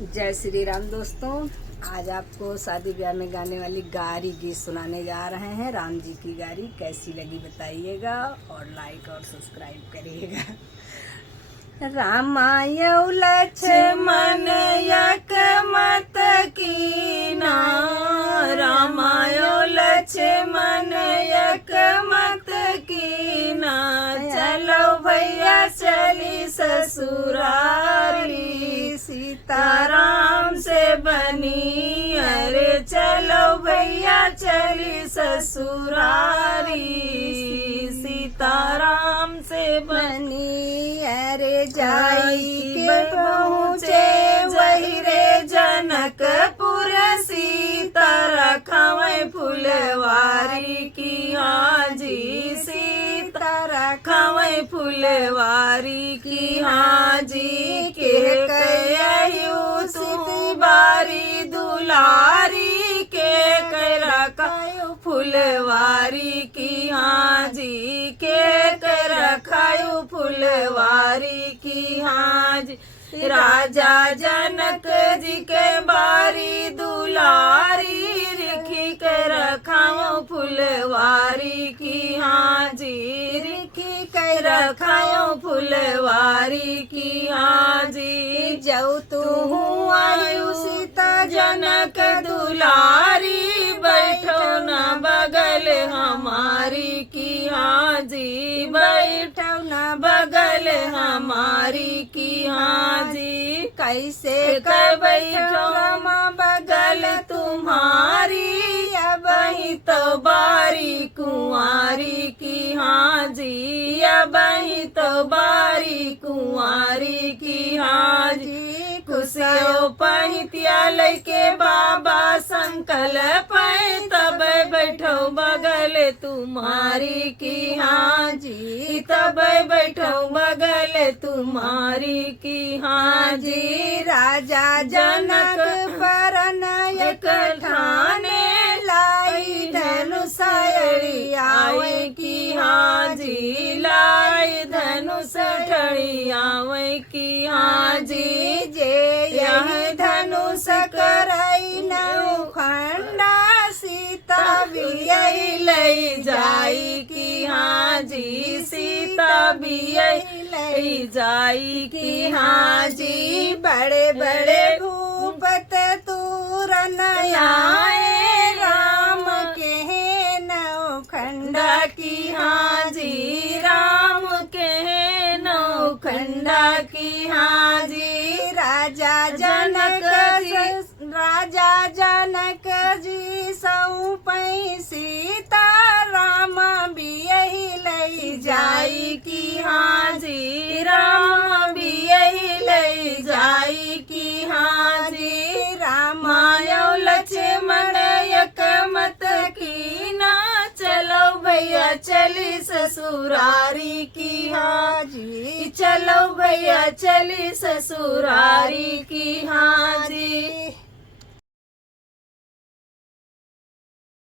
जय श्री राम दोस्तों। आज आपको शादी ब्याह में गाने वाली गारी गीत सुनाने जा रहे हैं। राम जी की गारी कैसी लगी बताइएगा और लाइक और सब्सक्राइब करिएगा। रामायण लक्ष्मण एक मत कीना, रामायण लक्ष्मण एक मत कीना। चलो भैया चली ससुरारी, सीताराम से बनी। अरे चलो भैया चली ससुरारी, सीताराम से बनी। अरे जाई के पहुँचे वही रे जनकपुर, सीता रखवे फुलवारी की हाजी, सीता रखवे फुलवारी की हाजी। के कहियो तू बारी दुलारी, के रखायो फुलवारी की हाजी, के रखायो फुलवारी की हाजी। राजा जनक जी के बारी दुलारी, रिखी के रखाओ फुलवारी की हाजी, रिखी के रखाओ फुलवारी की हाजी। जऊ तू आयु सीता जनक दुलारी, बैठो न बगल हमारी की हाजी, बैठो न बगल हमारी की हाजी। कैसे कर बैठो रमा बगल तुम्हारी, अब ही तो बारी कुंवारी की हाजी, अब ही तो बारी कुंवारी की हाजी। खुशियों पहितिया लैके बाबा संकल्प, तब बैठो बगल तुम्हारी की हाजी, तब बैठो बगल तुम्हारी की हाजी। राजा जनक परन एक ठाने, लाई धनुष आवे की हाजी, लाई धनुष आवे की हाजी। जे यही धनुष करई नौ खंडा, सीता भी यही लई जाई की हाजी, सीता भी यही लई जाई की हाजी। बड़े बड़े भूपत तूरन आए, राम के नौ खंडा की हाजी, राम के नौ खंडा की हाजी। राजा जनक जी सौंपई सीता, राम भी यही लई जाई की हाजी, राम भी यही लई जाई की हाजी। रामायण लक्ष्मण एक मत कीना, चलो भैया चली ससुरारी की हाजी, चलो भैया चली ससुरारी की हाजी।